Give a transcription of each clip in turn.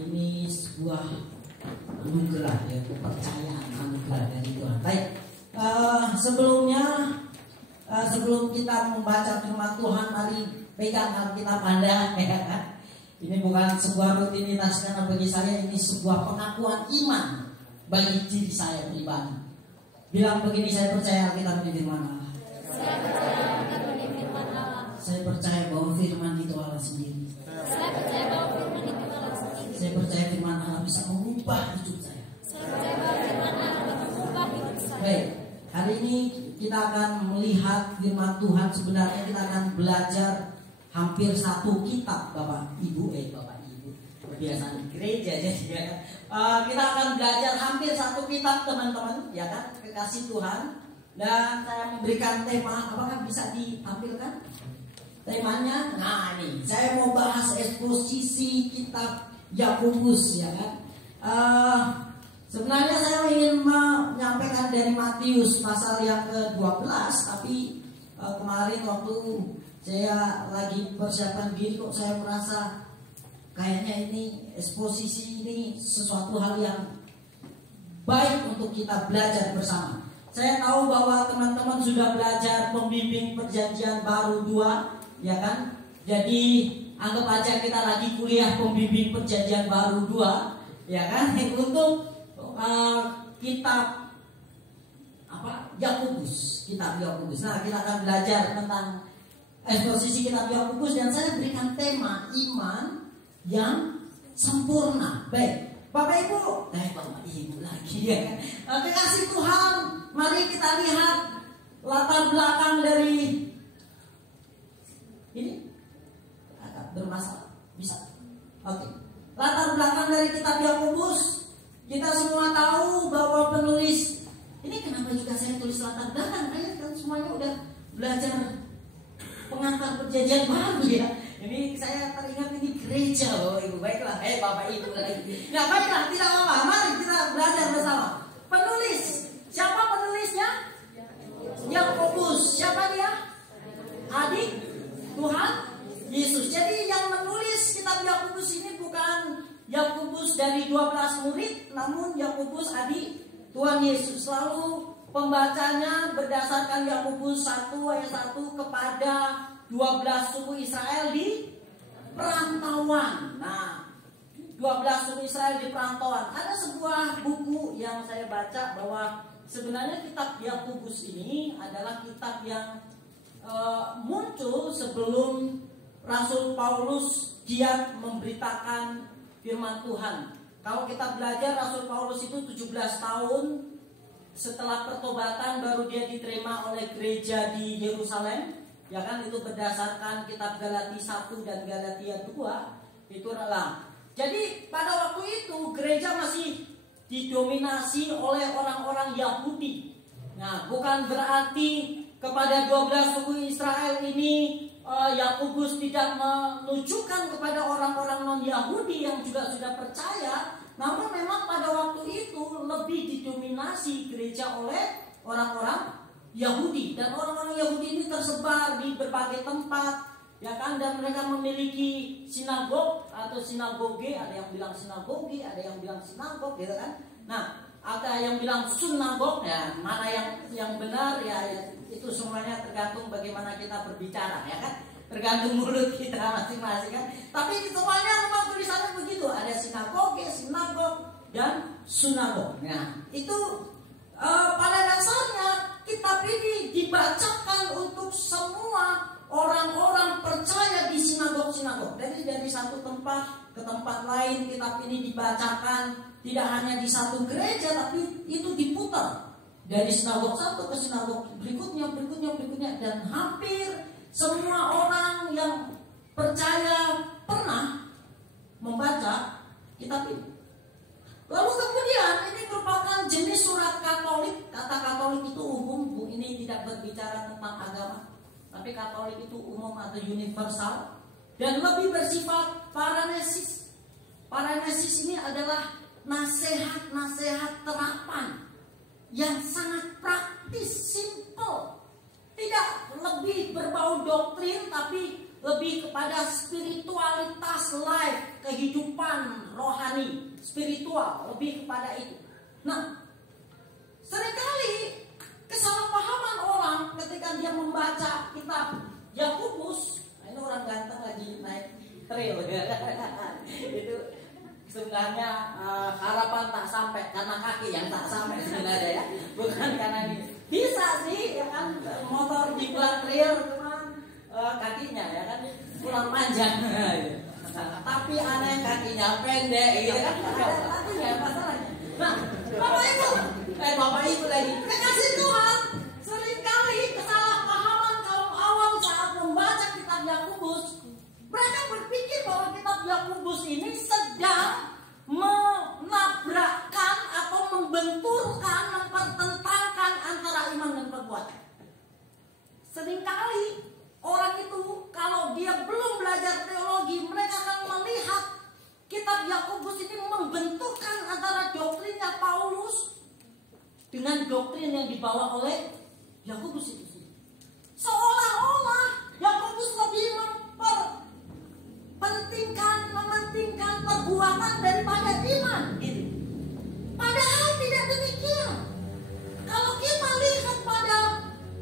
Ini sebuah anugerah ya, kepercayaan anugerah dari Tuhan. Baik, sebelum kita membaca firman Tuhan, mari pegang Alkitab Anda ya kan. Ini bukan sebuah rutinitas, karena bagi saya ini sebuah pengakuan iman bagi diri saya pribadi. Bilang begini, saya percaya Alkitab ini firman Allah. Saya percaya bahwa firman itu Allah sendiri. Saya percaya firman Allah bisa mengubah hidup saya. Baik, hari ini kita akan melihat firman Tuhan. Sebenarnya kita akan belajar hampir satu kitab, Bapak Ibu. Kebiasaan di gereja jadi ya. Kita akan belajar hampir satu kitab, teman-teman, ya kan, kekasih Tuhan. Dan saya memberikan tema, apakah bisa ditampilkan temanya? Nah, ini saya mau bahas eksposisi kitab Yakobus, ya kan. Sebenarnya saya ingin menyampaikan dari Matius pasal yang ke-12, tapi kemarin waktu saya lagi persiapan diri, kok saya merasa kayaknya ini eksposisi ini sesuatu hal yang baik untuk kita belajar bersama. Saya tahu bahwa teman-teman sudah belajar pembimbing perjanjian baru 2, ya kan? Jadi anggap aja kita lagi kuliah pembimbing perjanjian baru 2, ya kan? Untuk kitab Yakobus, kitab Yakobus. Nah, kita akan belajar tentang eksposisi kitab Yakobus, dan saya berikan tema iman yang sempurna. Baik, Bapak Ibu, Bapak Ibu lagi ya kan. Kekasih Tuhan, mari kita lihat latar belakang dari ini. Agak bermasalah, bisa. Oke. Latar belakang dari kitab Yakobus, kita semua tahu bahwa penulis ini, kenapa juga saya tulis latar belakang? Kan semuanya udah belajar pengantar perjanjian baru ya. Ini saya teringat ini gereja loh Ibu. Baiklah, Bapak Ibu lagi. Nah, baiklah, tidak apa-apa. Mari kita belajar bersama. Penulis, siapa penulisnya? Yakobus. Siapa dia? Adik Tuhan Yesus. Jadi yang menulis kitab Yakobus ini bukan Yakobus dari 12 murid, namun Yakobus adik Tuhan Yesus. Lalu pembacanya berdasarkan Yakobus 1 ayat 1 kepada 12 suku Israel di perantauan. Nah, 12 suku Israel di perantauan. Ada sebuah buku yang saya baca bahwa sebenarnya kitab Yakobus ini adalah kitab yang muncul sebelum Rasul Paulus giat memberitakan firman Tuhan. Kalau kita belajar, Rasul Paulus itu 17 tahun setelah pertobatan baru dia diterima oleh gereja di Yerusalem. Ya kan, itu berdasarkan kitab Galatia 1 dan Galatia 2. Itu adalah. Jadi pada waktu itu gereja masih didominasi oleh orang-orang Yahudi. Nah, bukan berarti kepada 12 suku Israel ini Yakobus tidak menunjukkan kepada orang-orang non-Yahudi yang juga sudah percaya. Namun memang pada waktu itu lebih didominasi gereja oleh orang-orang Yahudi, dan orang-orang Yahudi ini tersebar di berbagai tempat, ya kan, dan mereka memiliki sinagog atau sinagoge. Ada yang bilang sinagoge, ada yang bilang sinagog, gitu kan. Nah, ada yang bilang sunagog, ya, mana yang benar ya itu semuanya tergantung bagaimana kita berbicara, ya kan, tergantung mulut kita masing-masing kan. Tapi semuanya memang tulisannya begitu, ada sinagoge, sinagog, dan sunagog. Nah, itu pada dasarnya kitab ini dibacakan untuk semua orang-orang percaya di sinagog-sinagog. Jadi dari satu tempat ke tempat lain kitab ini dibacakan, tidak hanya di satu gereja, tapi itu diputar dari sinagog satu ke sinagog berikutnya, dan hampir semua orang yang percaya pernah membaca kitab ini. Lalu kemudian ini merupakan jenis surat Katolik. Kata Katolik itu umum, ini tidak berbicara tentang agama, tapi Katolik itu umum atau universal dan lebih bersifat paranesis. Paranesis ini adalah nasihat-nasihat terapan yang sangat praktis, simple, tidak lebih berbau doktrin, tapi lebih kepada spiritualitas life, kehidupan rohani, spiritual, lebih kepada itu. Nah, seringkali kesalahpahaman orang ketika dia membaca kitab Yakobus. Nah, ini orang ganteng lagi naik trail. Itu sebenarnya harapan tak sampai karena kaki yang tak sampai sebenarnya ya, bukan karena ini. Bisa sih ya kan, motor dibuat trail cuman kakinya ya kan kurang panjang. Tapi aneh kakinya pendek gitu kan, ada artinya masalahnya. Nah, Bapak Ibu lagi kekasih Tuhan, seringkali kesalahpahaman kaum awam saat membaca kitab Yakobus. Mereka berpikir bahwa kitab Yakobus ini sedang menabrakkan atau membenturkan, mempertentangkan antara iman dan perbuatan. Seringkali orang itu kalau dia belum belajar teologi, mereka akan melihat kitab Yakobus ini membenturkan antara doktrinnya Paulus dengan doktrin yang dibawa oleh Yakobus itu. Seolah-olah Yakobus lebih mementingkan perbuatan daripada iman. Gitu. Padahal tidak demikian. Kalau kita lihat pada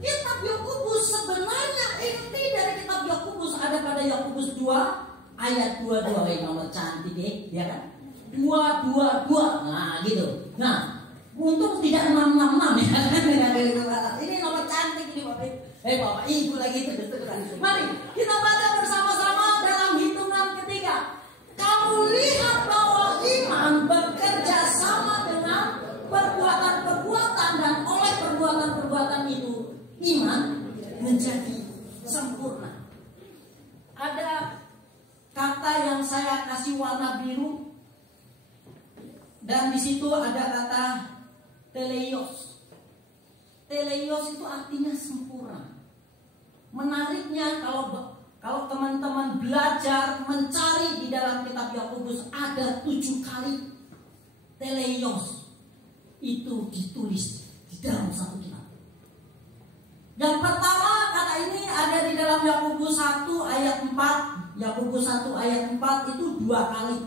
kitab Yakobus, sebenarnya inti dari kitab Yakobus ada pada Yakobus 2 ayat 22. Yang nomor cantik ya kan? 222. Nah, gitu. Nah, untung tidak 666 ya kan? Ini nomor cantik ini Bapak Ibu lagi itu. Mari kita baca bersama-sama dalam hitungan ketiga. Kamu lihat bahwa iman bekerja sama dengan perbuatan-perbuatan, dan oleh perbuatan-perbuatan itu iman menjadi sempurna. Ada kata yang saya kasih warna biru, dan di situ ada kata teleios. Teleios itu artinya sempurna. Menariknya kalau teman-teman belajar mencari di dalam kitab Yakobus, ada 7 kali teleios itu ditulis di dalam satu kitab. Yang pertama kata ini ada di dalam Yakobus 1 ayat 4. Yakobus 1 ayat 4 itu 2 kali.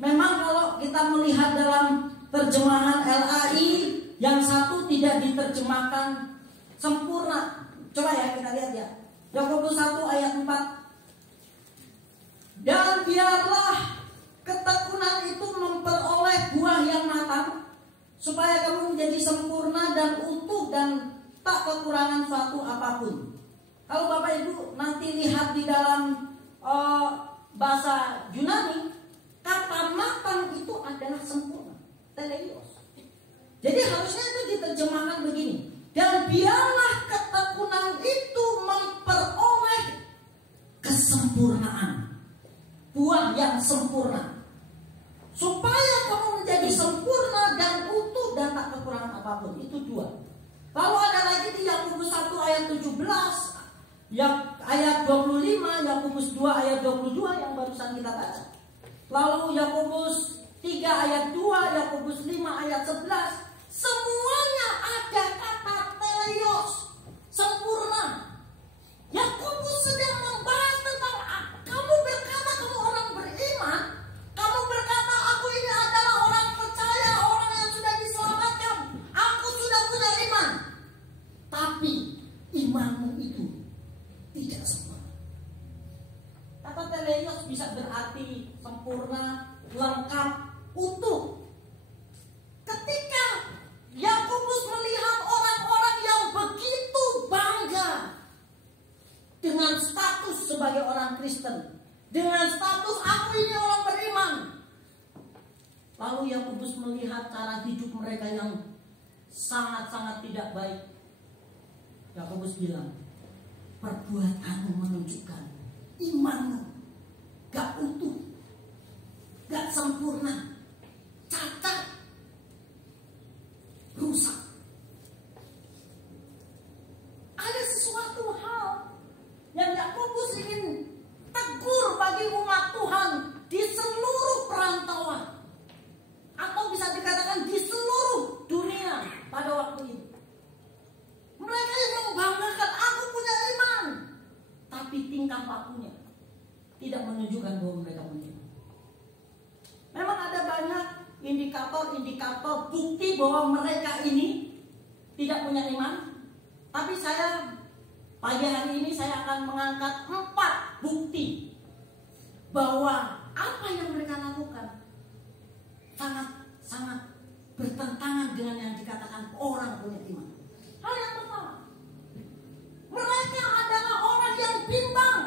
Memang kalau kita melihat dalam terjemahan LAI, yang satu tidak diterjemahkan sempurna. Coba ya kita lihat ya. Yakobus 1 ayat 4. Dan biarlah ketekunan itu memperoleh buah yang matang, supaya kamu menjadi sempurna dan utuh dan tak kekurangan suatu apapun. Kalau Bapak Ibu nanti lihat di dalam bahasa Yunani, kata matang itu adalah sempurna, teleios. Jadi harusnya itu diterjemahkan begini. Dan biarlah ketekunan itu memperoleh kesempurnaan, buah yang sempurna, supaya kamu menjadi sempurna dan utuh dan tak kekurangan apapun. Itu 2. Lalu ada lagi di Yakobus 1 ayat 17, ayat 25, Yakobus 2 ayat 22 yang barusan kita baca. Lalu Yakobus 3 ayat 2, Yakobus 5 ayat 11. Semuanya ada kata teleios, sempurna. Yakobus sedang membahas tentang kamu berkata kamu orang beriman, kamu berkata aku ini adalah orang percaya, orang yang sudah diselamatkan, aku sudah punya iman. Tapi imanmu itu tidak sempurna. Kata teleios bisa berarti sempurna, lengkap, utuh. Ketika Yakobus melihat orang-orang yang begitu bangga dengan status sebagai orang Kristen, dengan status aku ini orang beriman, lalu Yakobus melihat cara hidup mereka yang sangat-sangat tidak baik. Yakobus bilang, perbuatanmu menunjukkan imanmu gak utuh, gak sempurna, cacat, rusak. Ada sesuatu hal yang Yakobus ingin tegur bagi umat Tuhan di seluruh perantauan, atau bisa dikatakan di seluruh dunia pada waktu itu. Mereka yang membanggakan aku punya iman, tapi tingkah lakunya menunjukkan bahwa mereka beriman. Memang ada banyak indikator-indikator bukti bahwa mereka ini tidak punya iman. Tapi pagi hari ini saya akan mengangkat 4 bukti bahwa apa yang mereka lakukan sangat bertentangan dengan yang dikatakan orang punya iman. Hal yang pertama, mereka adalah orang yang bimbang.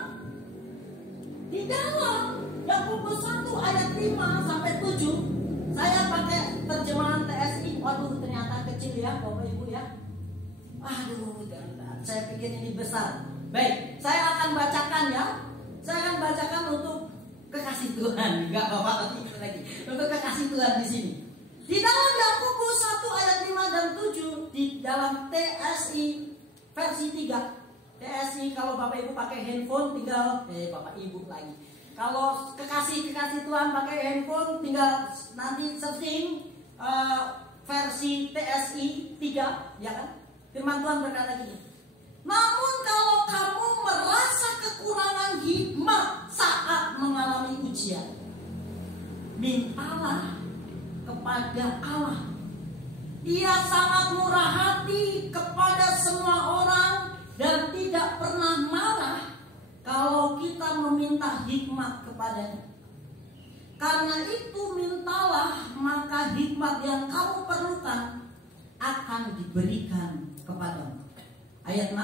Di dalam Yakobus 1 ayat 5 sampai 7, saya pakai terjemahan TSI. Waduh, ternyata kecil ya Bapak Ibu ya. Aduh, saya pikir ini besar. Baik, saya akan bacakan ya. Saya akan bacakan untuk kekasih Tuhan. Enggak Bapak, tapi lagi. Untuk kekasih Tuhan di sini. Di dalam Yakobus 1 ayat 5 dan 7, di dalam TSI versi 3. TSI kalau Bapak Ibu pakai handphone tinggal Bapak Ibu lagi. Kalau kekasih Tuhan pakai handphone tinggal nanti searching versi TSI 3, ya kan? Firman Tuhan berkata gini. Namun kalau kamu merasa kekurangan hikmat saat mengalami ujian, mintalah kepada Allah. Ia sangat murah hati kepada semua orang dan tidak pernah marah kalau kita meminta hikmat kepadanya. Karena itu mintalah, maka hikmat yang kamu perlukan akan diberikan kepadamu. Ayat 6,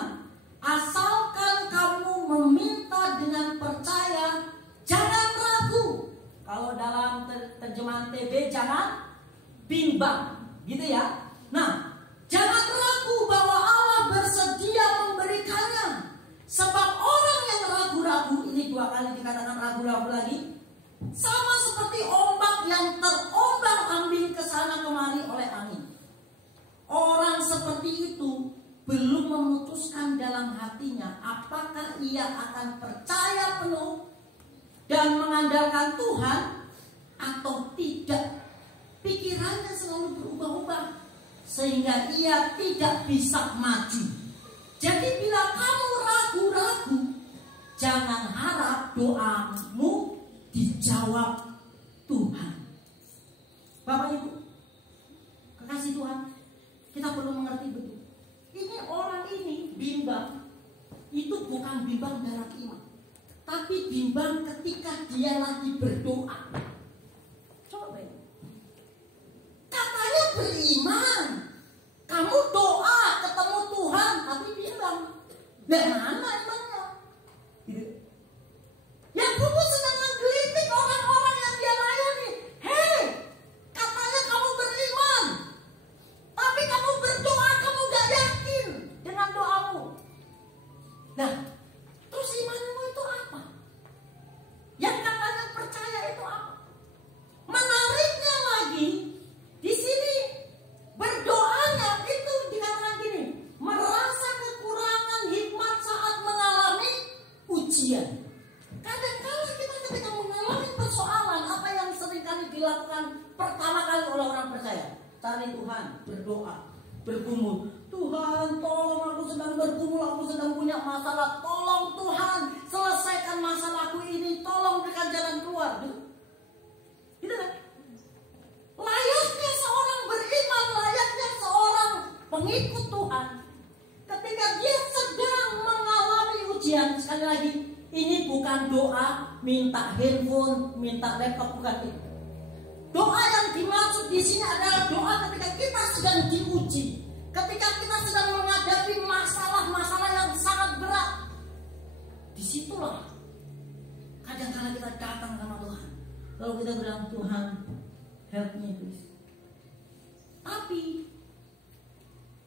asalkan kamu meminta dengan percaya, jangan ragu. Kalau dalam terjemahan TB jangan bimbang, gitu ya. Nah, jangan ragu bahwa Allah bersedia memberikannya. Sebab orang yang ragu-ragu, ini 2 kali dikatakan ragu-ragu lagi, sama seperti ombak yang terombang-ambing ke sana kemari oleh angin. Orang seperti itu belum memutuskan dalam hatinya apakah ia akan percaya penuh dan mengandalkan Tuhan atau tidak. Pikirannya selalu berubah-ubah sehingga ia tidak bisa maju. Jadi bila kamu ragu-ragu, jangan harap doamu dijawab Tuhan. Bapak Ibu, kekasih Tuhan, kita perlu mengerti betul. Ini orang ini bimbang, itu bukan bimbang dalam iman, tapi bimbang ketika dia lagi berdoa. Coba ya. Katanya beriman, kamu doa ketemu Tuhan, tapi bimbang. Bagaimana imannya? Yakobus sedang menggelitik orang-orang yang dia layani. Hei, katanya kamu beriman, tapi kamu berdoa, kamu gak yakin dengan doamu. Nah, terus imanmu itu apa? Yang katanya percaya itu apa? Menariknya lagi, di sini berdoanya itu dikatakan gini, merasa kekurangan hikmat saat mengalami ujian. Kadang-kadang kita ketika mengalami persoalan, apa yang seringkali dilakukan pertama kali oleh orang percaya? Cari Tuhan, berdoa, bergumul. Tuhan, tolong, aku sedang bergumul, aku sedang punya masalah. Tolong Tuhan, selesaikan masalahku ini. Tolong berikan jalan keluar. Gitu kan? Layaknya seorang beriman, layaknya seorang pengikut Tuhan, ketika dia sedang mengalami ujian. Sekali lagi, ini bukan doa minta handphone, minta laptop, bukan itu. Doa yang dimaksud di sini adalah doa ketika kita sedang diuji, ketika kita sedang menghadapi masalah-masalah yang sangat berat. Disitulah kadang-kadang kita datang sama Tuhan, lalu kita bilang, Tuhan, help me please. Tapi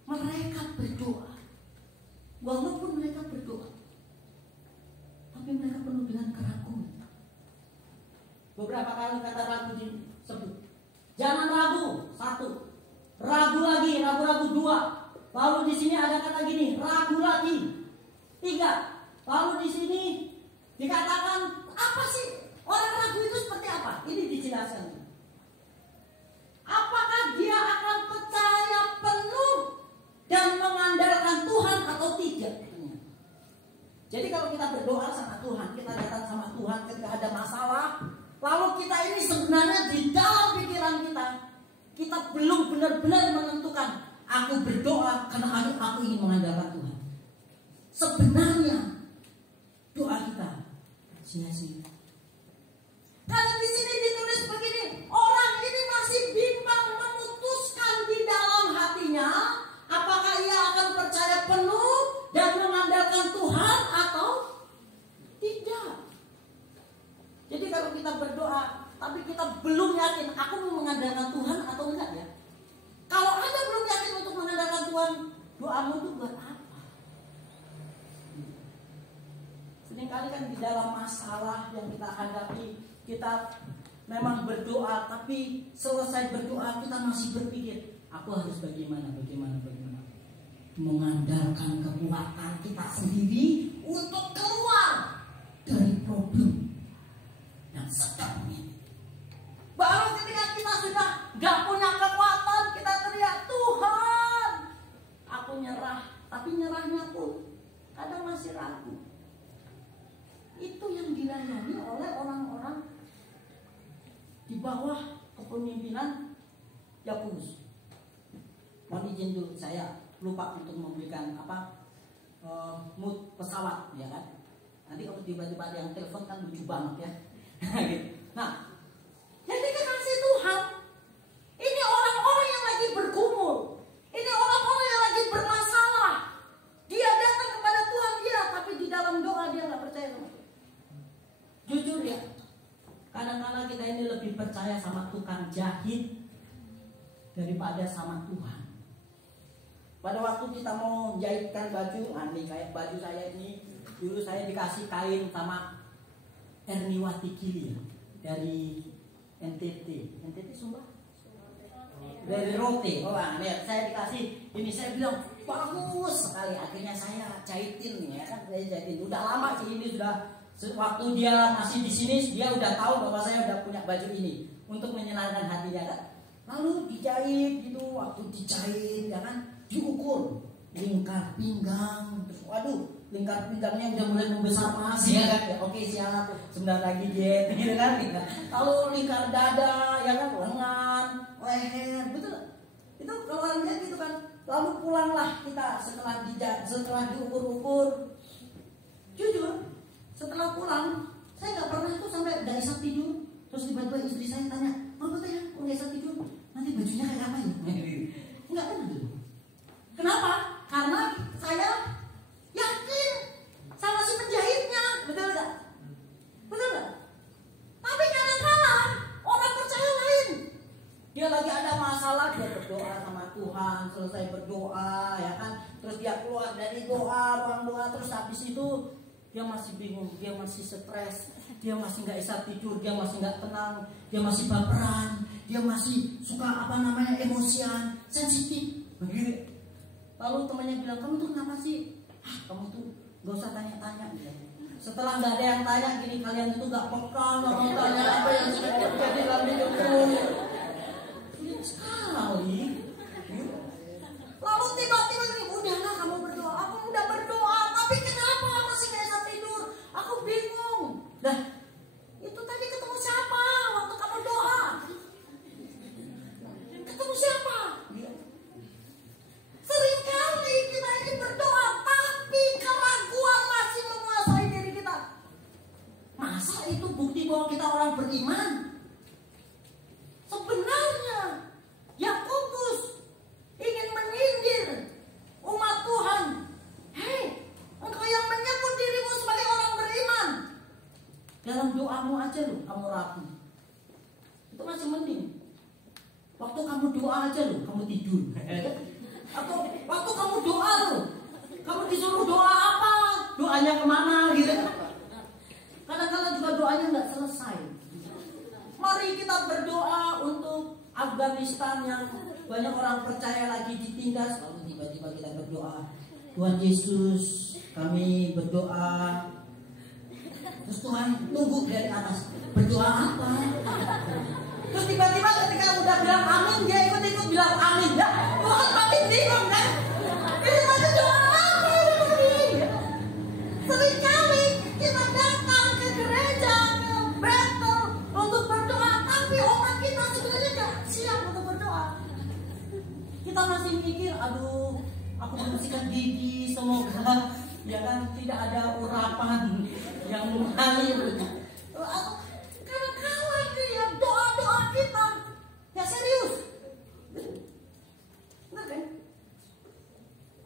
mereka berdoa, walaupun mereka berdoa, tapi mereka penuh dengan keraguan. Beberapa kali kata ragu disebut. Jangan ragu, 1. Ragu lagi, ragu-ragu 2. Lalu di sini ada kata gini, ragu lagi. 3. Lalu di sini dikatakan apa sih? Orang ragu itu seperti apa? Ini dijelaskan. Apakah dia akan percaya penuh dan mengandalkan Tuhan atau tidak? Jadi kalau kita berdoa sama Tuhan, kita datang sama Tuhan ketika ada masalah, lalu kita ini sebenarnya di dalam pikiran kita belum benar-benar menentukan, aku berdoa karena aku ingin mengandalkan Tuhan. Sebenarnya doa kita sia-sia. Karena di sini ditulis begini, orang ini masih bimbang memutuskan di dalam hatinya apakah ia akan percaya penuh dan mengandalkan Tuhan atau tidak. Jadi kalau kita berdoa tapi kita belum yakin aku mau mengandalkan Tuhan atau enggak ya. Kalau Anda belum yakin untuk mengandalkan Tuhan, doamu itu buat apa? Seringkali kan di dalam masalah yang kita hadapi, kita memang berdoa, tapi selesai berdoa kita masih berpikir, aku harus bagaimana. Mengandalkan kekuatan kita sendiri untuk keluar dari problem yang sedang ini. Baru ketika kita sudah gak punya kekuatan, kita teriak, Tuhan, aku nyerah. Tapi nyerahnya pun kadang masih ragu. Itu yang dilayani oleh orang-orang di bawah kepemimpinan Yakobus. Mohon izin dulu, saya lupa untuk memberikan mood pesawat, ya kan? Nanti kalau tiba-tiba ada yang telepon kan lucu banget ya. Nah, jadi kekasih Tuhan, ini orang-orang yang lagi bergumul, ini orang-orang yang lagi bermasalah. Dia datang kepada Tuhan dia, tapi di dalam doa dia nggak percaya sama Tuhan. Jujur ya, kadang-kadang kita ini lebih percaya sama tukang jahit daripada sama Tuhan. Pada waktu kita mau jahitkan baju, nih kayak baju saya ini, dulu saya dikasih kain sama Erniwati Kili dari NTT Sumba, dari Rote. Lihat saya dikasih ini, saya bilang bagus sekali. Akhirnya saya jahitin ya kan, saya jahitin. Udah lama sih ini, sudah waktu dia masih di sini dia udah tahu bahwa saya udah punya baju ini untuk menyenangkan hatinya kan. Lalu dijahit gitu, waktu dijahit ya kan, diukur lingkar pinggang, terus waduh lingkar pinggangnya udah mulai membesar mas ya kan, ya oke siap, sebentar lagi jet gitu kan. Lalu lingkar dada ya kan, lengan, leher, betul. Itu kalau orang lihat gitu kan. Lalu pulanglah kita setelah diukur-ukur. Jujur, setelah pulang saya nggak pernah tuh sampai nggak bisa tidur. Terus tiba-tiba istri saya tanya, mau betul ya, kok nggak bisa tidur? Nanti bajunya kayak apa ya? Enggak kan gitu. Kenapa? Karena saya yakin sama si penjahitnya, betul nggak? Betul nggak? Tapi kadang-kadang orang percaya lain. Dia lagi ada masalah, dia berdoa sama Tuhan, selesai berdoa, ya kan? Terus dia keluar dari doa, ruang doa, terus habis itu dia masih bingung, dia masih stres, dia masih nggak bisa tidur, dia masih nggak tenang, dia masih baperan, dia masih suka emosian, sensitif, begitu. Lalu temannya bilang, kamu tuh kenapa sih? Kamu tuh gak usah tanya-tanya. Setelah nggak ada yang tanya gini, kalian itu nggak peka, nggak mau tanya apa yang sudah terjadi dalam hidupku. Sulit sekali. Lalu tiba-tiba ini, udahlah kamu berdoa, aku udah berdoa, tapi kenapa masih nggak bisa tidur? Aku bingung. Nah, itu tadi ketemu siapa waktu kamu doa? Ketemu siapa? Seringkali kita ini berdoa, tapi keraguan masih menguasai diri kita. Masa itu bukti bahwa kita orang beriman? Sebenarnya Yakobus ingin menyindir umat Tuhan. Hei, engkau yang menyebut dirimu sebagai orang beriman, dalam doamu aja loh kamu ragu. Itu masih mending. Waktu kamu doa aja loh kamu tidur. Atau waktu kamu doa loh, kamu disuruh doa apa? Doanya kemana gitu? Kadang-kadang juga doanya nggak selesai. Mari kita berdoa untuk Afghanistan yang banyak orang percaya lagi ditindas. Lalu tiba-tiba kita berdoa, Tuhan Yesus, kami berdoa. Terus Tuhan tunggu dari atas, berdoa apa? Terus tiba-tiba ketika udah bilang amin, dia ikut-ikut bilang amin. Ya, Tuhan makin bingung kan? Ini macam doa apa ini? Seringkali ya kan, tidak ada urapan yang mengalir. Karena khawatir ya, doa-doa kita ya serius. Benar kan?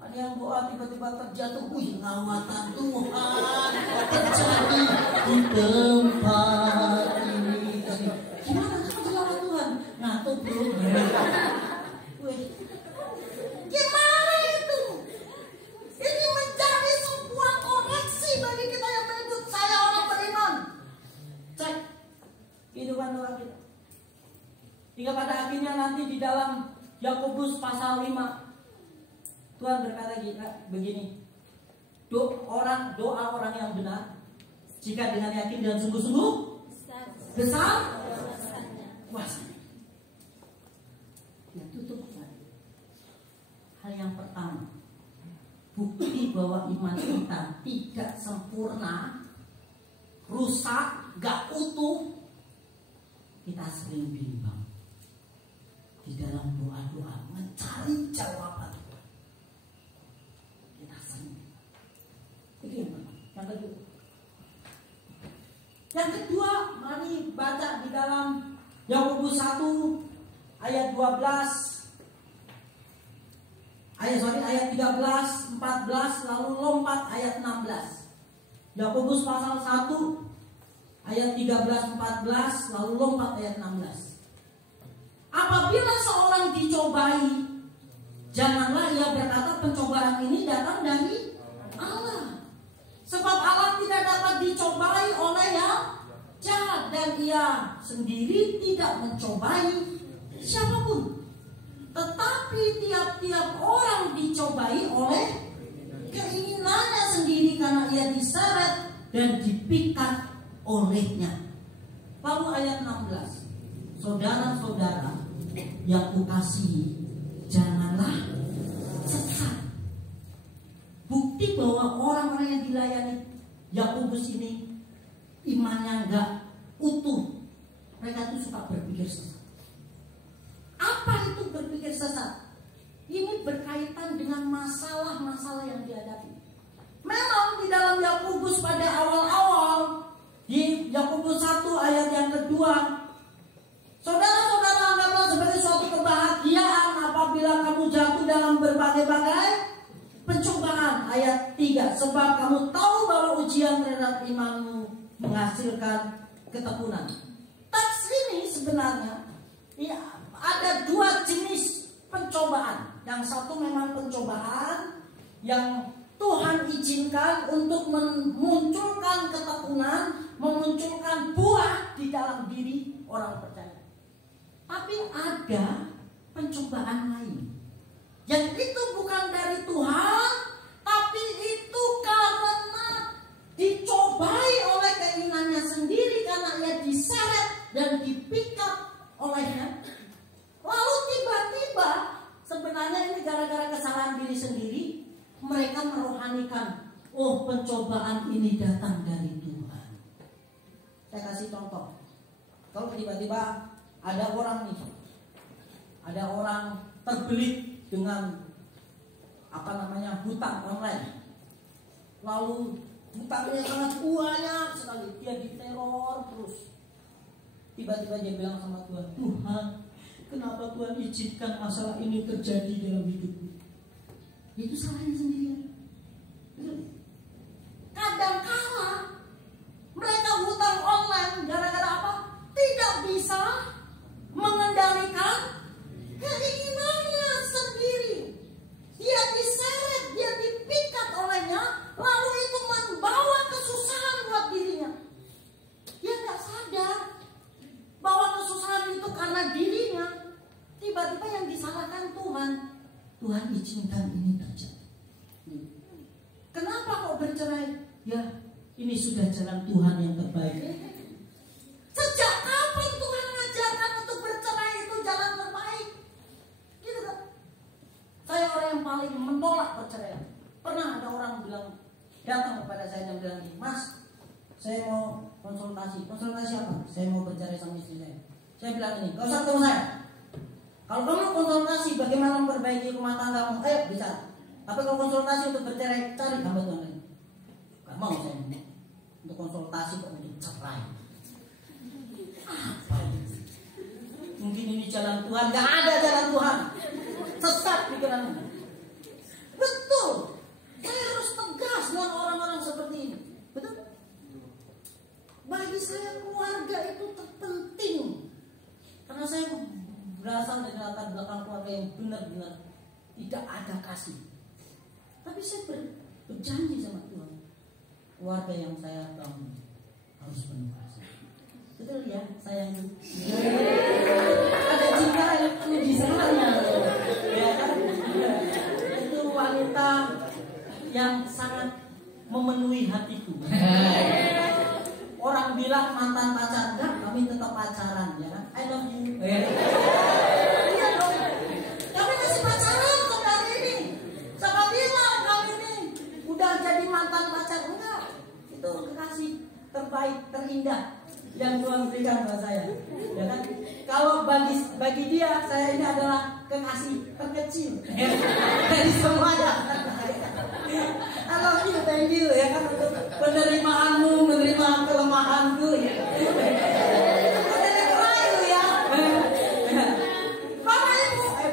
Ada yang doa tiba-tiba terjatuh, wih lawatan Tuhan terjadi di tempat ini. Gimana kamu lawat Tuhan? Ngantuk bro. Wih, gimana itu? Ini menjadi sebuah koreksi bagi kita yang menyebut saya orang beriman. Cek kehidupan doa kita. Hingga pada akhirnya nanti di dalam Yakobus pasal 5 Tuhan berkata begini, doa orang yang benar jika dengan yakin dan sungguh-sungguh besar kuasanya. Ya, tutup hal yang pertama, bukti bahwa iman kita tidak sempurna, rusak, gak utuh. Kita sering bimbang di dalam doa-doa mencari jawaban. Kita sering. Itu yang pertama. Yang kedua. Yang kedua, mari baca di dalam Yakobus 1 ayat 12. Ayat 13, 14, lalu lompat ayat 16. Yakobus pasal 1 ayat 13, 14, lalu lompat ayat 16. Apabila seorang dicobai, janganlah ia berkata pencobaan ini datang dari Allah. Sebab Allah tidak dapat dicobai oleh yang jahat, dan ia sendiri tidak mencobai siapapun. Tetapi tiap-tiap orang dicobai oleh keinginannya sendiri, karena ia diseret dan dipikat olehnya. Lalu ayat 16, saudara-saudara yang kukasihi, janganlah sesat. Bukti bahwa orang-orang yang dilayani Yakobus ini imannya enggak utuh. Mereka itu suka berpikir sesat. Apa itu berpikir sesat? Ini berkaitan dengan masalah-masalah yang dihadapi. Memang di dalam Yakobus pada awal-awal, di Yakobus 1 ayat yang kedua, saudara-saudara, anggaplah sebagai suatu kebahagiaan apabila kamu jatuh dalam berbagai-bagai pencobaan. Ayat 3, sebab kamu tahu bahwa ujian terhadap imanmu menghasilkan ketekunan. Teks ini sebenarnya ya, ada dua jenis pencobaan. Yang satu memang pencobaan yang Tuhan izinkan untuk memunculkan ketekunan, memunculkan buah di dalam diri orang percaya. Tapi ada pencobaan lain yang itu bukan dari Tuhan, tapi itu karena dicobai oleh keinginannya sendiri, karena ia diseret dan dipikat olehnya. Lalu tiba-tiba, sebenarnya ini gara-gara kesalahan diri sendiri, mereka merohanikan, oh pencobaan ini datang dari Tuhan. Saya kasih contoh. Kalau tiba-tiba ada orang nih, ada orang terbelit dengan hutang online. Lalu hutangnya sangat banyak sekali, dia diteror terus. Tiba-tiba dia bilang sama Tuhan, Tuhan, kenapa Tuhan izinkan masalah ini terjadi dalam hidupku? Itu salahnya sendiri. Kadang-kala mereka hutang online gara-gara apa? Tidak bisa mengendalikan keinginannya sendiri. Dia diseret, dia dipikat olehnya, lalu itu membawa kesusahan buat dirinya. Dia nggak sadar bahwa kesusahan itu karena dirinya. Tiba-tiba yang disalahkan Tuhan. Tuhan izinkan ini terjadi. Kenapa kok bercerai? Ya, ini sudah jalan Tuhan yang terbaik. Sejak kapan Tuhan mengajarkan untuk bercerai itu jalan terbaik? Gitu kan? Saya orang yang paling menolak perceraian. Pernah ada orang bilang, datang kepada saya dan bilang, Mas, saya mau konsultasi. Konsultasi apa? Saya mau bercerai sama istri saya. Saya bilang ini, gak usah ketemu saya. Kalau kamu konsultasi bagaimana memperbaiki rumah tanggamu, ayo bisa. Tapi kalau konsultasi untuk bercerai, cari hamba Tuhan lain. Gak mau saya untuk konsultasi kok untuk cerai. Apa ini? Mungkin ini jalan Tuhan, gak ada jalan Tuhan. Sesat pikiranmu. Betul. Saya harus tegas dengan orang-orang seperti ini. Betul? Bagi saya keluarga itu terpenting. Karena saya berasal dari latar belakang keluarga yang benar-benar tidak ada kasih. Tapi saya berjanji sama Tuhan, keluarga yang saya bangun harus penuh kasih. Betul ya, sayang. Ada cinta itu di sananya, ya kan? Itu wanita yang sangat memenuhi hatiku. Orang bilang mantan pacar, enggak, kami tetap pacaran, ya kan? I love you. Iya dong. Kami masih pacaran sampai hari ini. Siapa bilang kami ini udah jadi mantan pacar? Enggak. Itu kekasih terbaik, terindah yang Tuhan berikan kepada saya. Ya kan? Kalau bagi dia, saya ini adalah kekasih terkecil dari semuanya. I love you, thank you, ya kan, untuk penerimaanmu, menerima kelemahanku, ya.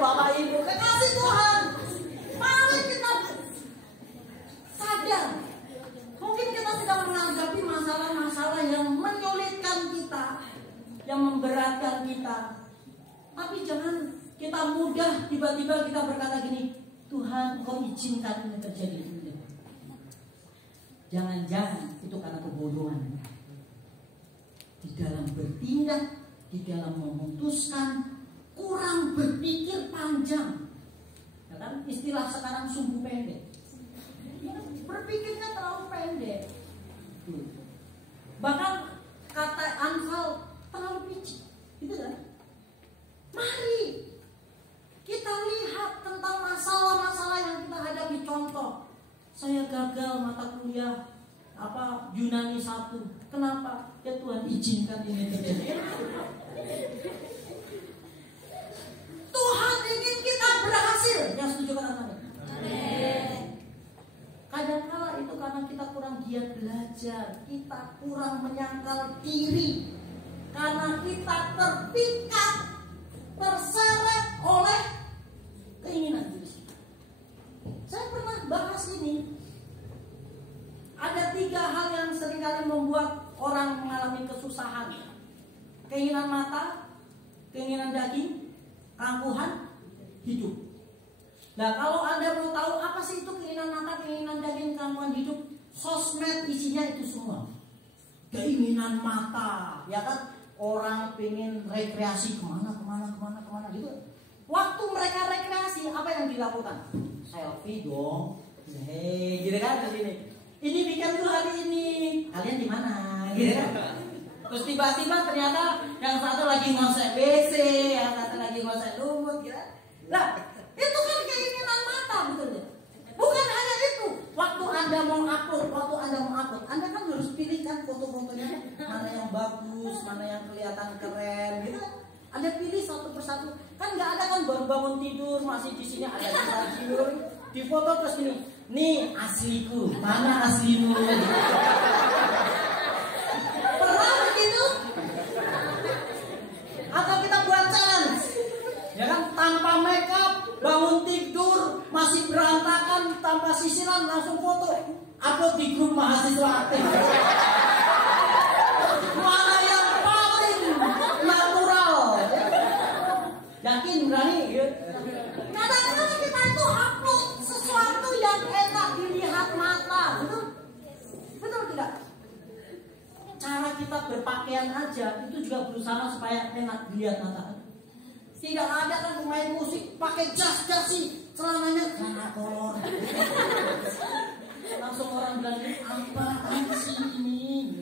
Bapak Ibu, kekasih Tuhan, mari kita sadar. Mungkin kita sedang menghadapi masalah-masalah yang menyulitkan kita, yang memberatkan kita. Tapi jangan kita mudah tiba-tiba kita berkata gini, Tuhan, Kau izinkan ini terjadi. Jangan-jangan itu karena kebodohan. Di dalam bertindak, di dalam memutuskan, kurang berpikir panjang. Ya kan? Istilah sekarang sumbu pendek. Berpikirnya terlalu pendek. Bahkan kata Anfal terlalu picik. Gitu kan? Mari kita lihat tentang masalah-masalah yang kita hadapi. Contoh, saya gagal mata kuliah Yunani 1. Kenapa? Ya Tuhan izinkan ini terjadi. Tuhan ingin kita berhasil. Yang setuju kata-kata. Kadang-kala itu karena kita kurang giat belajar, kita kurang menyangkal diri, karena kita terpikat, terseret oleh keinginan diri kita. Saya pernah bahas ini. Ada 3 hal yang seringkali membuat orang mengalami kesusahan. Keinginan mata, keinginan daging, keangkuhan hidup. Nah, kalau Anda mau tahu apa sih itu keinginan mata, keinginan daging, keangkuhan hidup, sosmed isinya itu semua. Keinginan mata, ya kan? Orang pengen rekreasi kemana gitu. Waktu mereka rekreasi, apa yang dilakukan? Selfie dong. Hei, gitu kan di sini. Ini weekend tuh hari ini, kalian di mana? Gitu kan? Terus tiba-tiba ternyata yang satu lagi ngosek WC, yang satu lagi ngosek lumut, gitu. Nah, itu kan keinginan mata, betul ya? Bukan hanya itu. Waktu Anda mau upload, Anda kan harus pilih kan foto-fotonya mana yang bagus, mana yang kelihatan keren, gitu. Anda pilih satu persatu. Kan nggak ada kan baru bangun tidur masih di sini ada tempat tidur, di foto terus ini. Nih asliku, mana aslimu? Pernah begitu? Atau kita buat challenge, ya kan? Tanpa makeup, bangun tidur masih berantakan, tanpa sisiran langsung foto, upload di grup mahasiswa aktif. Mana yang paling natural? Yakin berani? Kadang-kadang kita itu upload sesuatu yang enak dilihat mata, betul? Betul tidak? Cara kita berpakaian aja itu juga berusaha supaya enak dilihat mata. Tidak ada kan pemain musik pakai jas sih, celananya karena kolor. Langsung orang bilang apa sih ini?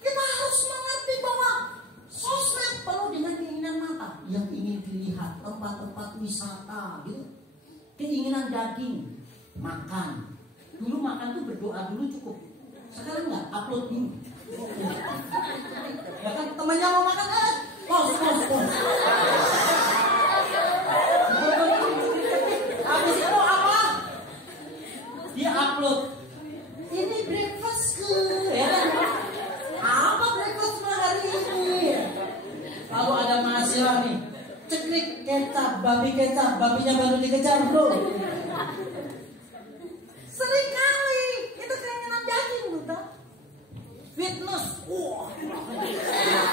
Kita harus mengerti bahwa sosmed penuh dengan keinginan mata yang ingin dilihat, tempat-tempat wisata, gitu. Keinginan daging, makan. Dulu makan tuh berdoa dulu cukup. Sekarang nggak, upload dulu. Ya kan temannya mau makan, pos. Habis itu dia upload, ini breakfast ke, ya kan? Apa breakfast hari ini? Lalu ada mahasiswa nih, cekrik kecap, babinya baru dikejar bro. Sering kali itu keinginan daging, bukan? Fitness,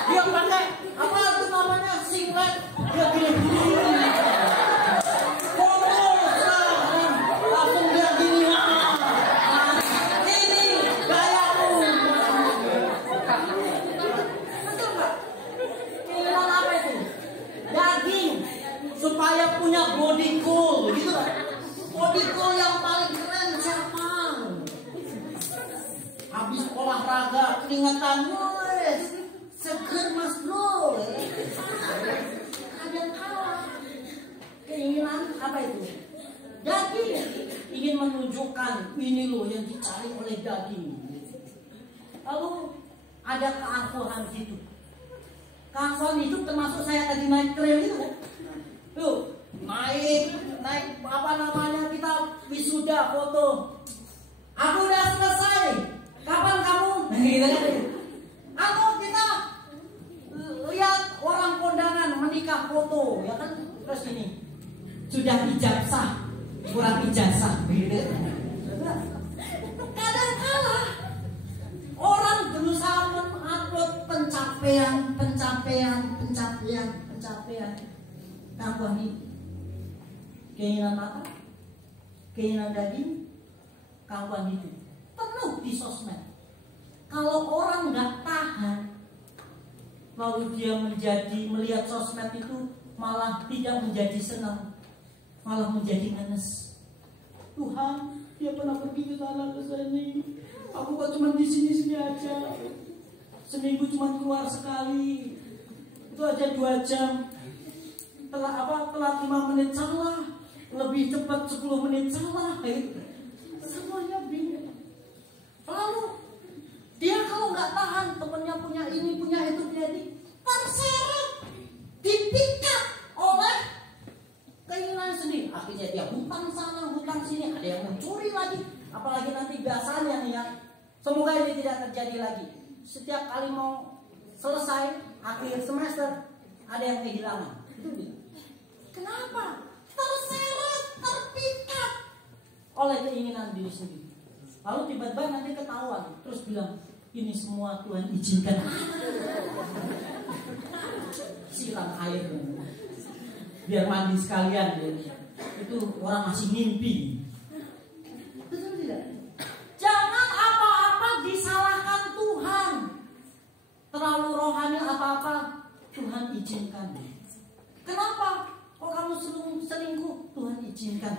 dia pakai apa itu namanya singlet, dia gini-gini. Langsung dia gini, ini gayamu. Betul Pak? Keinginan apa itu? Daging supaya punya body cool, gitu Pak. Body cool yang paling keren siapa? Habis olahraga keringetan, seger mas bro. Ada kalah. Keinginan apa itu? Daging ingin menunjukkan ini loh yang dicari oleh daging. Lalu ada keangkuhan gitu. Keangkuhan itu termasuk saya tadi naik trail itu. Tuh naik apa namanya, kita wisuda foto. Aku udah selesai. Kapan kamu? Atau kita lihat orang kondangan menikah foto, ya kan? Terus ini sudah ijazah, kurang ijazah. Kadang-kala orang berusaha mengupload pencapaian. Kapan nih? Keinginan apa? Keinginan daging. Kawan itu penuh di sosmed. Kalau orang nggak tahan, lalu dia melihat sosmed itu malah tidak menjadi senang, malah menjadi ngenes. Tuhan, dia pernah pergi ke sana ke sini. Aku kok cuma di sini aja. Seminggu cuma keluar sekali. Itu aja 2 jam. Telat 5 menit salah, lebih cepat 10 menit salah. Semuanya bingung. Lalu dia kalau nggak tahan, temennya punya ini, punya itu, jadi terseret, dipikat oleh keinginan sendiri. Akhirnya dia hutang sana, hutang sini, ada yang mencuri lagi. Apalagi nanti biasanya nih ya, semoga ini tidak terjadi lagi. Setiap kali mau selesai akhir semester, ada yang kehilangan. Itu dia. Kenapa? Terseret, terpikat oleh keinginan diri sendiri. Lalu tiba-tiba nanti ketahuan, terus bilang, ini semua Tuhan izinkan. Siram air, biar mandi sekalian. Itu orang masih mimpi. Betul tidak? Jangan apa-apa disalahkan Tuhan. Terlalu rohani apa-apa Tuhan izinkan. Kenapa? Kok kamu selingkuh? Tuhan izinkan.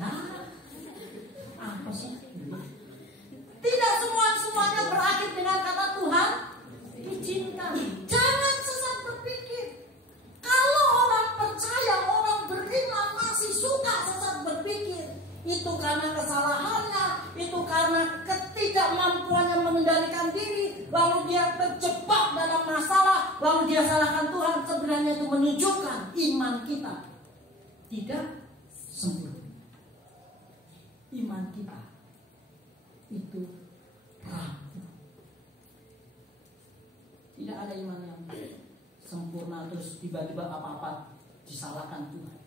Apa sih? Tidak semuanya berakhir dengan kata Tuhan izinkan. Jangan sesat berpikir. Kalau orang percaya, orang beriman masih suka sesat berpikir, itu karena kesalahannya, itu karena ketidakmampuannya mengendalikan diri, lalu dia terjebak dalam masalah, lalu dia salahkan Tuhan. Sebenarnya itu menunjukkan iman kita tidak sempurna. Iman kita itu rapuh. Tidak ada iman yang sempurna terus tiba-tiba apa-apa disalahkan Tuhan.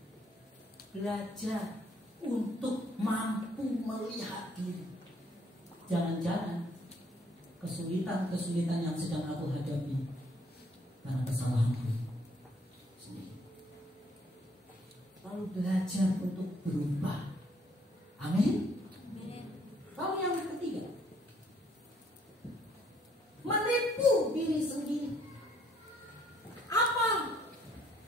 Belajar untuk mampu melihat diri. Jangan-jangan kesulitan yang sedang aku hadapi karena kesalahanku sendiri. Lalu belajar untuk berubah. Amin. Lalu yang ketiga, menipu diri sendiri. Apa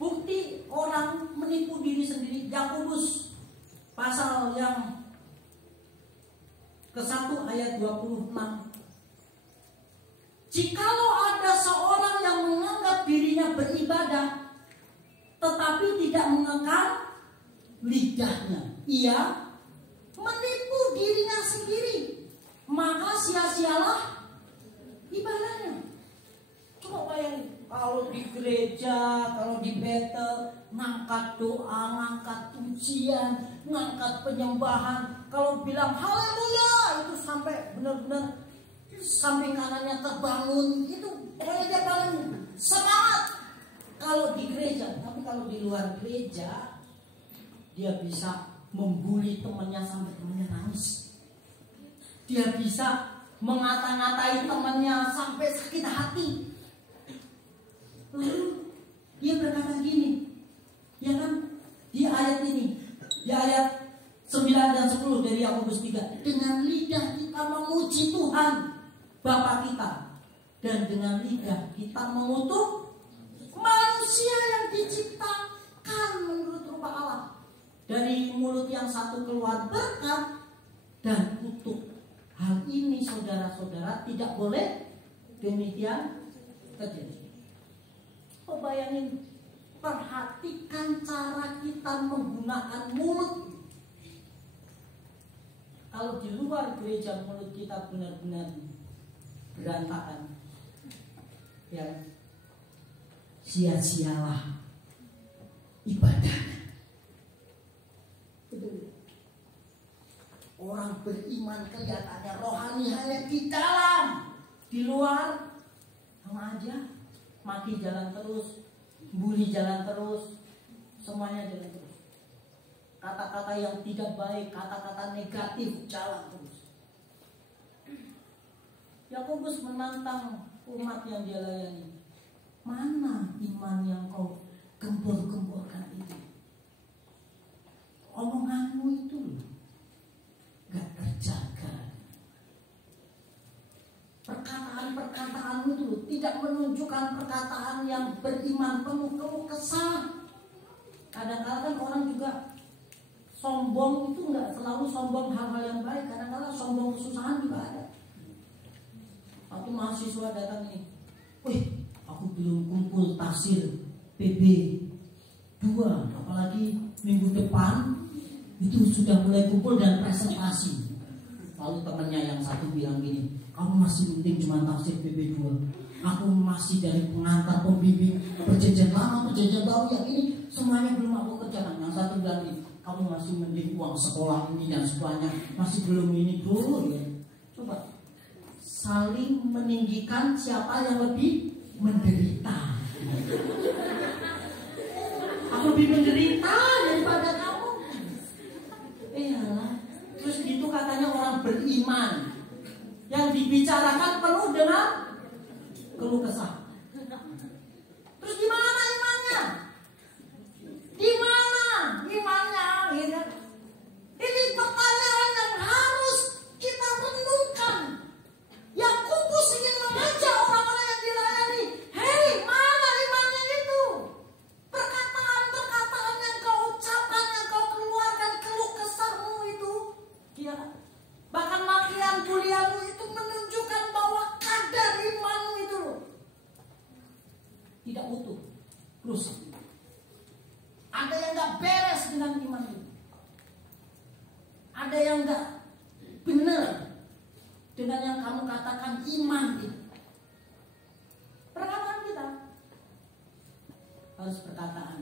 bukti orang menipu diri sendiri? Yakobus pasal yang ke-1 ayat 26. Jikalau ada seorang yang menganggap dirinya beribadah tetapi tidak mengekang lidahnya, ia menipu dirinya sendiri, maka sia-sialah ibadahnya. Coba bayangin, kalau di gereja, kalau di Betel, ngangkat doa, ngangkat pujian, ngangkat penyembahan, kalau bilang haleluya, benar-benar samping kanannya terbangun, itu pokoknya dia paling semangat kalau di gereja. Tapi kalau di luar gereja, dia bisa membuli temannya sampai temannya nangis. Dia bisa mengata-ngatai temannya sampai sakit hati. Lalu dia berkata gini, ya kan, di ayat ini, di ayat 9 dan 10 dari Yakobus 3, dengan lidah kita memuji Tuhan Bapa kita, dan dengan lidah kita mengutuk manusia yang diciptakan menurut rupa Allah. Dari mulut yang satu keluar berkat dan kutuk. Hal ini saudara-saudara tidak boleh demikian terjadi. Oh, bayangin, perhatikan cara kita menggunakan mulut. Kalau di luar gereja mulut kita benar-benar berantakan, ya sia-sialah ibadahnya. Orang beriman kelihatannya rohani hanya di dalam, di luar sama aja, mati jalan terus, bully jalan terus, semuanya jalan terus. Kata-kata yang tidak baik, kata-kata negatif jalan terus. Yakobus menantang umat yang dia layani. Mana iman yang kau gembor-gemborkan itu? Omonganmu itu gak terjaga. Perkataan-perkataanmu itu tidak menunjukkan perkataan yang beriman, penuh keluh kesah. Kadang-kadang orang juga sombong itu nggak selalu sombong hal-hal yang baik. Kadang-kadang sombong kesusahan juga ada. Satu mahasiswa datang ini, wih, aku belum kumpul tafsir PB 2, apalagi minggu depan itu sudah mulai kumpul dan presentasi. Lalu temannya yang satu bilang gini, kamu masih penting cuma tafsir PB 2. Aku masih dari pengantar pembimbing perjanjian lama, perjanjian baru, yang ini semuanya belum aku kerjakan. Yang satu bilang gini, kamu masih mending uang sekolah ini dan semuanya masih belum ini dulu ya. Coba saling meninggikan siapa yang lebih menderita. Aku lebih menderita daripada kamu. Iyalah. Terus itu katanya orang beriman yang dibicarakan penuh dengan keluh kesah. Terus gimana imannya? Gimana imannya? Ya? Ini pertanyaan yang harus kita renungkan. Yakobus ingin mengajak orang-orang yang dilayani, hei, mana imannya itu? Perkataan-perkataan yang kau ucapkan, yang kau keluarkan, keluh kesahmu itu, ya, bahkan makian bulianmu itu menunjukkan bahwa kadar imanmu itu tidak utuh, rusak. Ada yang gak beres dengan iman itu. Ada yang gak benar dengan yang kamu katakan iman itu. Perkataan kita harus perkataan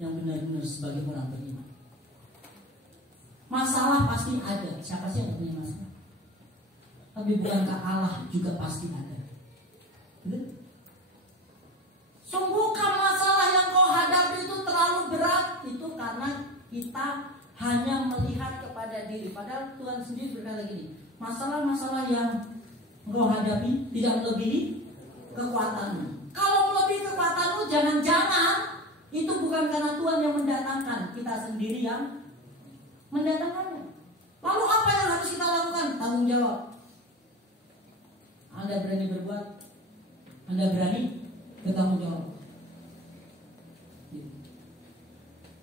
yang benar-benar sebagai orang beriman. Masalah pasti ada. Siapa sih yang punya masalah? Tapi bukankah Allah juga pasti ada? Betul? Sungguhkah masalah yang kau hadapi itu terlalu berat? Itu karena kita hanya melihat kepada diri. Padahal Tuhan sendiri berkata gini, masalah-masalah yang engkau hadapi tidak melebihi kekuatanmu. Kalau melebihi kekuatanmu, jangan-jangan itu bukan karena Tuhan yang mendatangkan, kita sendiri yang mendatangkannya. Lalu apa yang harus kita lakukan? Tanggung jawab. Anda berani berbuat, Anda berani bertanggung jawab.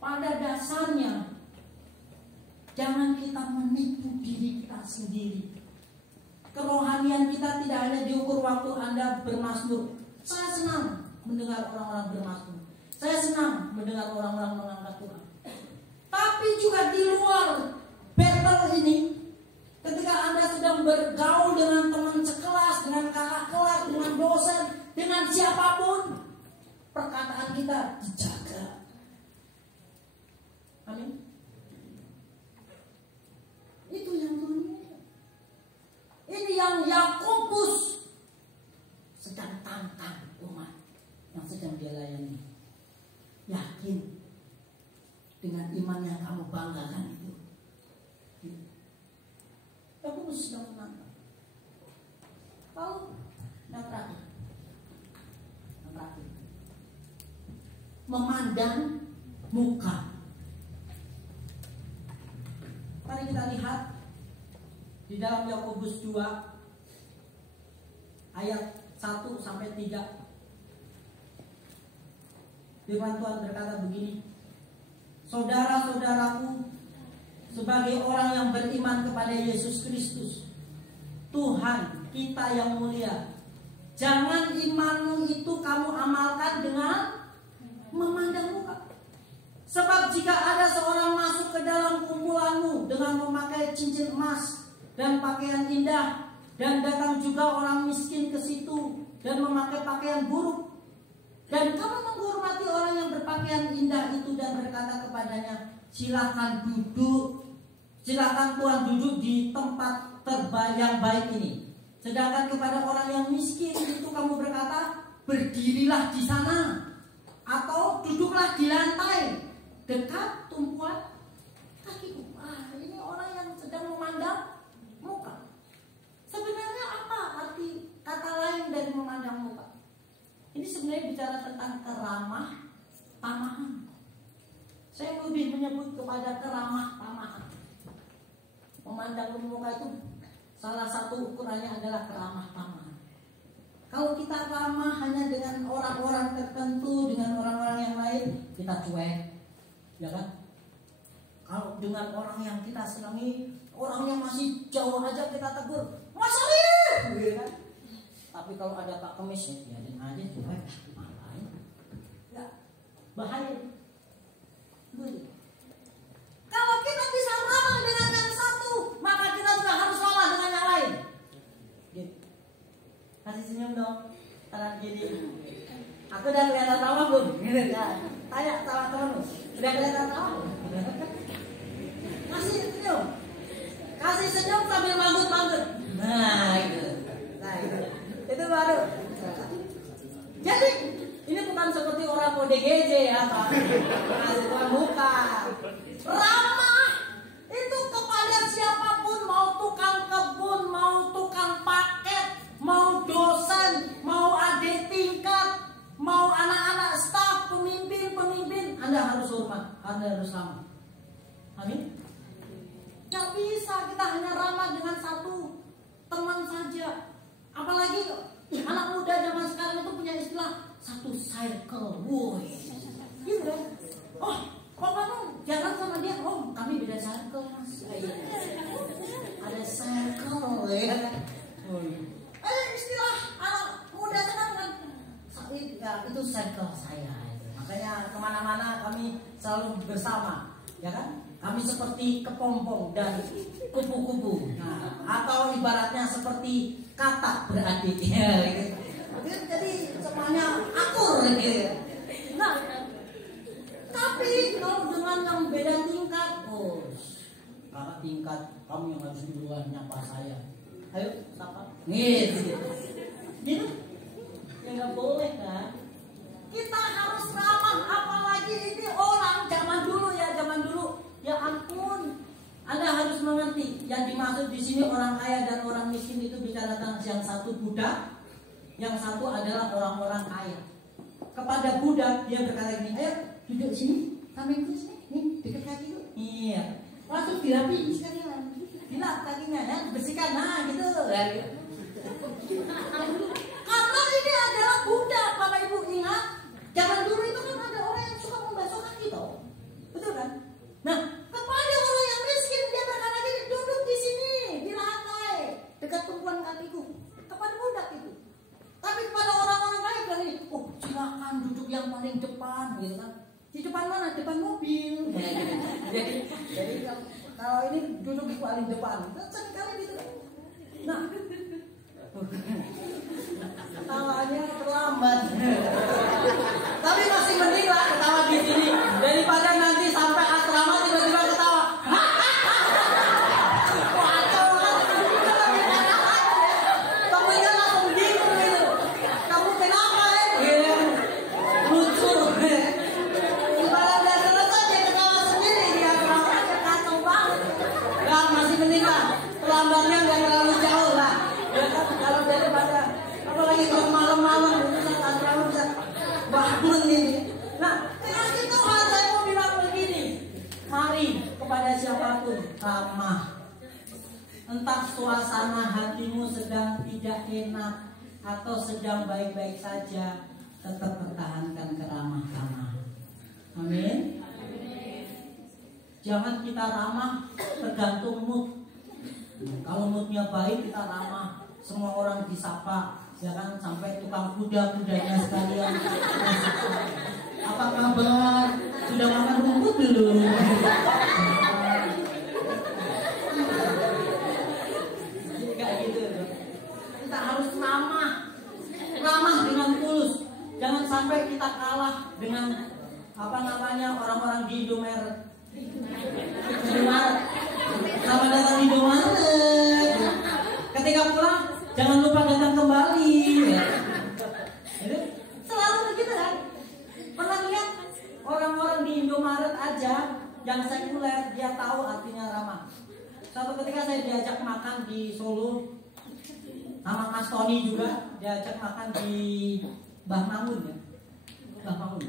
Pada dasarnya, jangan kita menipu diri kita sendiri. Kerohanian kita tidak hanya diukur waktu Anda bermazmur. Saya senang mendengar orang-orang bermazmur. Saya senang mendengar orang-orang mengangkat Tuhan. Tapi juga di luar battle ini, ketika Anda sedang bergaul dengan teman sekelas, dengan kakak kelas, dengan dosen, dengan siapapun, perkataan kita dijaga. Amin. Itu yang Tuhan. Ini Yakobus sedang tantang umat yang sedang dia layani. Yakin dengan iman yang kamu banggakan itu. Yakobus sedang menantang. Lalu yang terakhir, memandang muka. Mari kita lihat di dalam Yakobus 2 ayat 1 sampai 3. Firman Tuhan berkata begini, saudara-saudaraku, sebagai orang yang beriman kepada Yesus Kristus, Tuhan kita yang mulia, jangan imanmu itu kamu amalkan dengan memandang muka. Sebab jika ada seorang masuk ke dalam kumpulanmu dengan memakai cincin emas dan pakaian indah, dan datang juga orang miskin ke situ dan memakai pakaian buruk, dan kamu menghormati orang yang berpakaian indah itu dan berkata kepadanya, silakan duduk, silakan Tuhan duduk di tempat yang baik ini. Sedangkan kepada orang yang miskin itu kamu berkata, berdirilah di sana atau duduklah di lantai dekat tumpuan kakiku. Ini orang yang sedang memandang muka. Sebenarnya apa arti kata lain dari memandang muka? Ini sebenarnya bicara tentang keramah tamahan. Saya lebih menyebut kepada keramah tamahan. Memandang muka itu salah satu ukurannya adalah keramah tamahan. Kalau kita ramah hanya dengan orang-orang tertentu, dengan orang-orang yang lain, kita cuek, ya kan? Kalau dengan orang yang kita senangi, orang yang masih jauh aja kita tegur, Mas Arif, ya kan? Tapi kalau ada Pak Kemis, ya biarin aja cuek, ngapain? Ya, bahaya. Begitu. Kalau kita bisa ramah dengan yang satu, maka kita juga harus ramah dengan yang lain. Gitu. Kasih senyum dong. Taruh gini. Aku udah kelihatan ramah belum? Gitu ya. Tanya sama temanmu. Udah kelihatan ramah? Kasih senyum. Kasih senyum sambil manggut-manggut. Nah itu. Nah itu. Itu baru. Jadi ini bukan seperti orang ODGJ ya Pak. Kasih muka. Ramah itu kepada siapapun, mau tukang kebun, mau tukang paket, mau dosen, mau adik tingkat, mau anak-anak staf, pemimpin, Anda harus hormat, Anda harus ramah. Amin. Gak bisa kita hanya ramah dengan satu teman saja. Apalagi anak muda zaman sekarang itu punya istilah satu circle, woi, gitu kan? Oh, kok kamu jalan sama dia? Oh, kami beda circle mas. Ada circle, ya kan? Istilah anak muda sekarang kan, itu circle saya. Makanya kemana-mana kami selalu bersama, ya kan? Kami seperti kepompong dan kupu-kupu, nah, atau ibaratnya seperti katak beradik, ya, gitu. Jadi semuanya akur, gitu. Nah, tapi kalau dengan yang beda tingkat, oh, kakak tingkat, kamu yang harus duluan nyapa saya. Ayo, sapa. Gitu. Gitu. Ya nggak boleh kan? Kita harus ramah, apalagi ini orang zaman dulu ya, zaman dulu. Ya ampun, Anda harus mengerti yang dimaksud di sini orang kaya dan orang miskin itu bicara tentang yang satu budak, yang satu adalah orang-orang kaya. Kepada budak dia berkata gini, ayo duduk sini, samping sini, nih dekat kaki lu. Iya, langsung dirapi sekalian, dilap kakinya, ya bersihkan, nah gitu. Karena ini adalah budak, Bapak Ibu ingat, zaman dulu itu kan ada orang yang suka membasuh kaki toh, betul kan? Nah, kepada orang yang miskin dia berkata gini, duduk di sini, di lantai, dekat tumpuan kakiku. Kepada budak itu. Tapi kepada orang-orang kaya bilang ini, oh silakan duduk yang paling depan, gitu kan? Di depan mana? Depan mobil. Jadi kalau ini duduk di paling depan, seringkali gitu. Nah, ketawanya terlambat. Tapi masih mending lah ketawa di sini daripada nanti sampai asrama tiba-tiba ketawa. jalannya nggak terlalu jauh lah. Ya kan, kalau daripada apalagi kalau malam-malam itu saya terlalu bisa bangun ini. Nah, kasih Tuhan saya mau bilang begini. Mari kepada siapapun ramah. Entah suasana hatimu sedang tidak enak atau sedang baik-baik saja, tetap pertahankan keramah-tamahan. Amin. Jangan kita ramah tergantung mood. Kalau moodnya baik kita ramah, semua orang disapa, jangan sampai tukang kuda-kudanya sekalian. Apa kabar? Sudah makan rumput belum? Kayak gitu. Kita harus ramah dengan tulus. Jangan sampai kita kalah dengan orang-orang di Indomaret. Selamat datang di Indomaret. Ketika pulang jangan lupa datang kembali. Selalu begitu kan? Pernah lihat orang-orang di Indomaret aja yang sekuler dia tahu artinya ramah. Suatu ketika saya diajak makan di Solo sama Mas Tony juga diajak makan di Mbah Mangun ya. Mbah Mangun.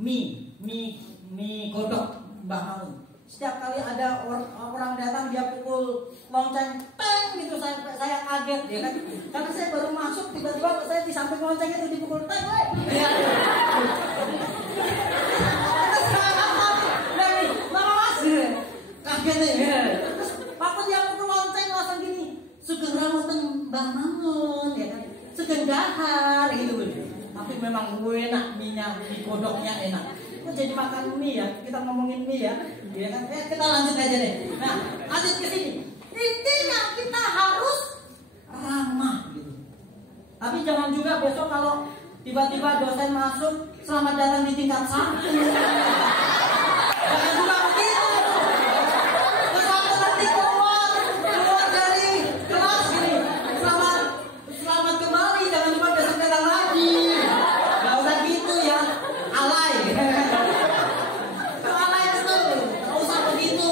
Mie godok Mbah Mangun. Setiap kali ada orang datang dia pukul lonceng, teng gitu saya kaget ya kan. Karena saya baru masuk tiba-tiba saya di samping lonceng itu dipukul teng, woi. Kaget ya. Terus waktu dia pukul lonceng langsung gini, sugeng rawuh Mbah Mangun ya kan. Sugeng dahar gitu. Tapi memang enak minyak di kodoknya enak. Kok jadi makan mie ya? Kita ngomongin mie ya. Ya kan? Kita lanjut aja deh. Nah, lanjut ke sini. Intinya kita harus ramah gitu. Tapi jangan juga besok kalau tiba-tiba dosen masuk, selamat datang di tingkat 1. Jangan juga begitu. Selamat nanti keluar dari kelas gini. Selamat kembali, jangan lupa besok datang lagi. Gak usah gitu ya, alay. Alay betul, gak usah begitu.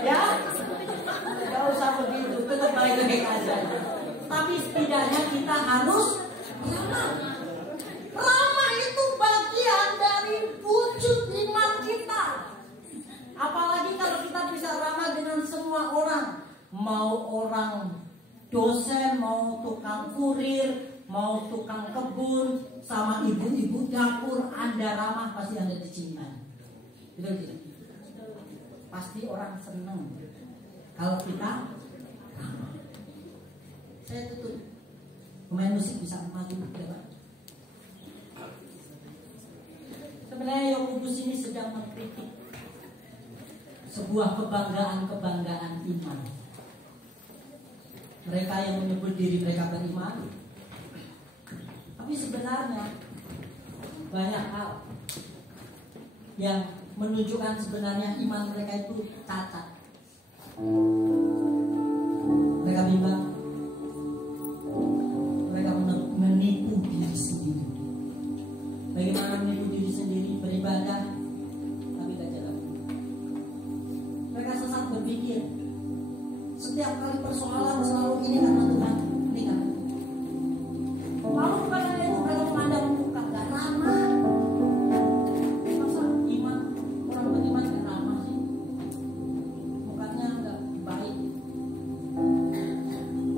Ya, gak usah begitu, tetap baik-baik aja. Tapi setidaknya kita harus ramah. Ramah itu bagian dari wujud iman kita. Apalagi kalau kita bisa ramah dengan semua orang. Mau orang dosen, mau tukang kurir, mau tukang kebun, sama ibu-ibu dapur, Anda ramah pasti Anda dicintai. Betul tidak? Pasti orang senang kalau kita ramah. Saya tutup. Pemain musik bisa maju ya Pak. Sebenarnya Yakobus ini sedang mengkritik sebuah kebanggaan iman. Mereka yang menyebut diri mereka beriman, tapi sebenarnya banyak hal yang menunjukkan sebenarnya iman mereka itu cacat. Mereka bimbang, mereka menipu diri sendiri. Bagaimana menipu diri sendiri? Beribadah tapi gak jalan. Mereka sesat berpikir setiap kali persoalan selalu ini karena Tuhan, ini kan. Lalu bukan hanya itu, mereka memandang muka, gak ramah. Masa iman, orang beriman gak ramah sih? Mukanya gak baik.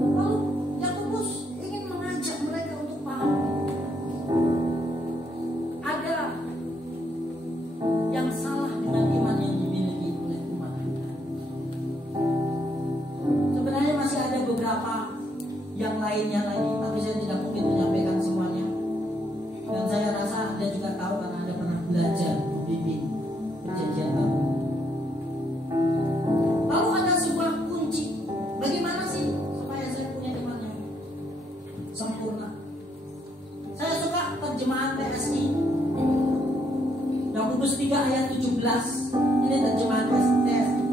Lalu Yakobus ingin mengajak mereka untuk paham. Ada yang salah dengan iman yang dimiliki oleh umat Tuhan. Sebenarnya masih ada beberapa yang lainnya lagi, tapi saya tidak mungkin menyampaikan semuanya. Dan saya rasa Anda juga tahu karena Anda pernah belajar bimbing perjanjian baru. Lalu ada sebuah kunci. Bagaimana sih supaya saya punya iman yang sempurna? Saya suka terjemahan TSI. Yakobus 3 ayat 17. Ini terjemahan TSI.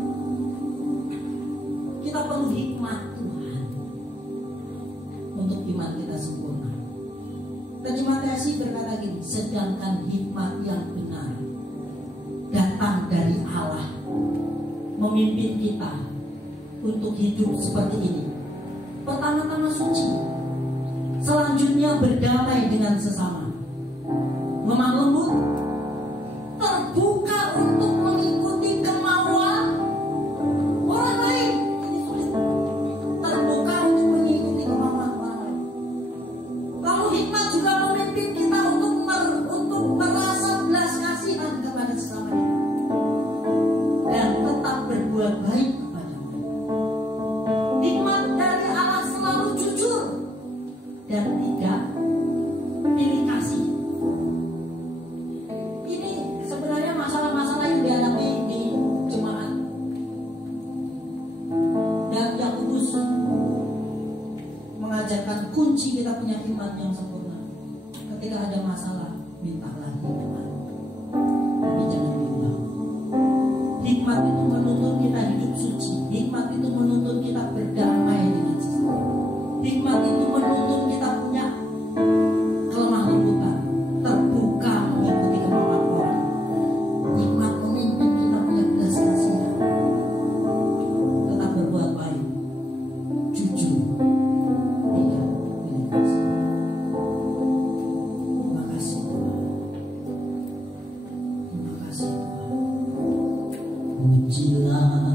Kita perlu hikmat Tuhan untuk iman kita sempurna. Terjemahan TSI berkata gini, sedangkan hikmat yang benar datang dari Allah, memimpin kita untuk hidup seperti ini. Pertama-tama suci, selanjutnya berdamai dengan sesama, lemah lembut, terbuka untuk mengikuti kemauan orang lain. Ini sulit. Terbuka untuk mengikuti kemauan orang lain. Lalu hikmat juga memimpin kita untuk merasa belas kasihan kepada sesama kita dan tetap berbuat baik kepada mereka. Hikmat dari Allah selalu jujur dan tidak pilih kasih. Ini sebenarnya masalah-masalah yang dihadapi di jemaat. Dan Yakobus mengajarkan kunci kita punya hikmat yang sempurna. Ketika ada masalah, mintalah hikmat. Tapi jangan diulang. Hikmat itu menuntut kita hidup suci. Hikmat itu menuntut kita berdamai dengan sesama. Hikmat itu menuntut kita punya kelemah lembutan, terbuka mengikuti kemauan orang. Hikmat memimpin kita punya belas kasihan, tetap berbuat baik, jujur, tidak pilih kasih. Terima kasih Tuhan. Terima kasih Tuhan. Pujilah